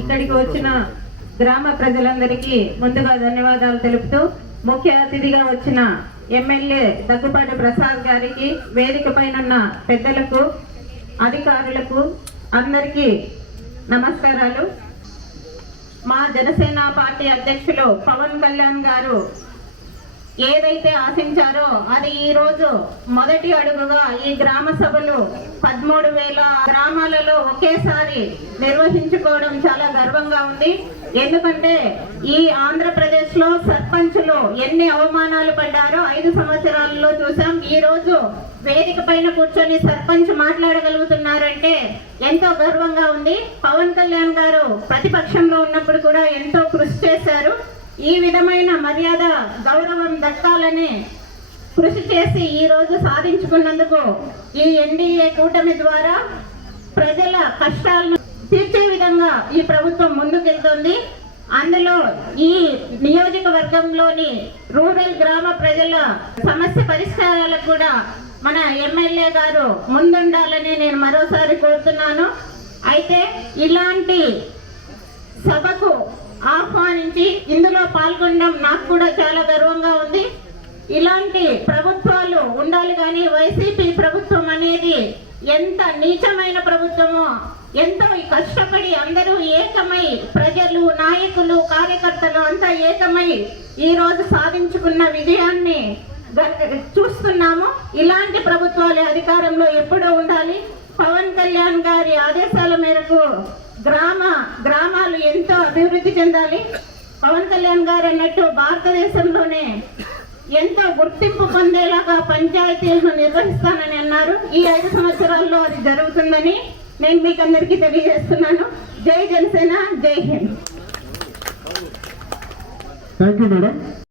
ఇక్కడికి వచ్చిన గ్రామ ప్రజలందరికీ ముందుగా ధన్యవాదాలు తెలుపుతూ, ముఖ్య అతిథిగా వచ్చిన ఎమ్మెల్యే దగ్గుపాటి ప్రసాద్ గారికి, వేదిక పైన పెద్దలకు, అధికారులకు అందరికీ నమస్కారాలు. మా జనసేన పార్టీ అధ్యక్షులు పవన్ కళ్యాణ్ గారు ఏదైతే ఆశించారో అది ఈ రోజు మొదటి అడుగుగా ఈ గ్రామ సభలు 13,000 గ్రామాలలో ఒకేసారి నిర్వహించుకోవడం చాలా గర్వంగా ఉంది. ఎందుకంటే ఈ ఆంధ్రప్రదేశ్ లో సర్పంచులు ఎన్ని అవమానాలు పడ్డారో 5 సంవత్సరాలలో చూసాం. ఈ రోజు వేదిక పైన కూర్చొని సర్పంచ్ మాట్లాడగలుగుతున్నారంటే ఎంతో గర్వంగా ఉంది. పవన్ కళ్యాణ్ గారు ప్రతిపక్షంలో ఉన్నప్పుడు కూడా ఎంతో కృషి చేశారు. ఈ విధమైన మర్యాద, గౌరవం దక్కాలని కృషి చేసి ఈ రోజు సాధించుకున్నందుకు ఈ ఎన్డీఏ కూటమి ద్వారా ప్రజల కష్టాలను తీర్చే విధంగా ఈ ప్రభుత్వం ముందుకెళ్తుంది. అందులో ఈ నియోజకవర్గంలోని రూరల్ గ్రామ ప్రజల సమస్య పరిష్కారాలకు కూడా మన ఎమ్మెల్యే గారు ముందుండాలని నేను మరోసారి కోరుతున్నాను. అయితే ఇలాంటి సభకు ఆహ్వానించి ఇందులో పాల్గొనడం నాకు కూడా చాలా గర్వంగా ఉంది. ఇలాంటి ప్రభుత్వాలు ఉండాలి, కానీ వైసీపీ ప్రభుత్వం అనేది ఎంత నీచమైన ప్రభుత్వమో, ఎంతో కష్టపడి అందరూ ఏకమై, ప్రజలు, నాయకులు, కార్యకర్తలు అంతా ఏకమై ఈ రోజు సాధించుకున్న విజయాన్ని చూస్తున్నాము. ఇలాంటి ప్రభుత్వాలు అధికారంలో ఎప్పుడూ ఉండాలి. పవన్ కళ్యాణ్ గారి ఆదేశాల మేరకు గ్రామాలు ఎంతో అభివృద్ధి చెందాలి. పవన్ కళ్యాణ్ గారు అన్నట్టు భారతదేశంలోనే ఎంతో గుర్తింపు పొందేలాగా పంచాయతీలను నిర్వహిస్తానని అన్నారు. ఈ 5 సంవత్సరాల్లో అది జరుగుతుందని నేను మీకు అందరికీ తెలియజేస్తున్నాను. జై జనసేన, జై హింద్. Thank you madam.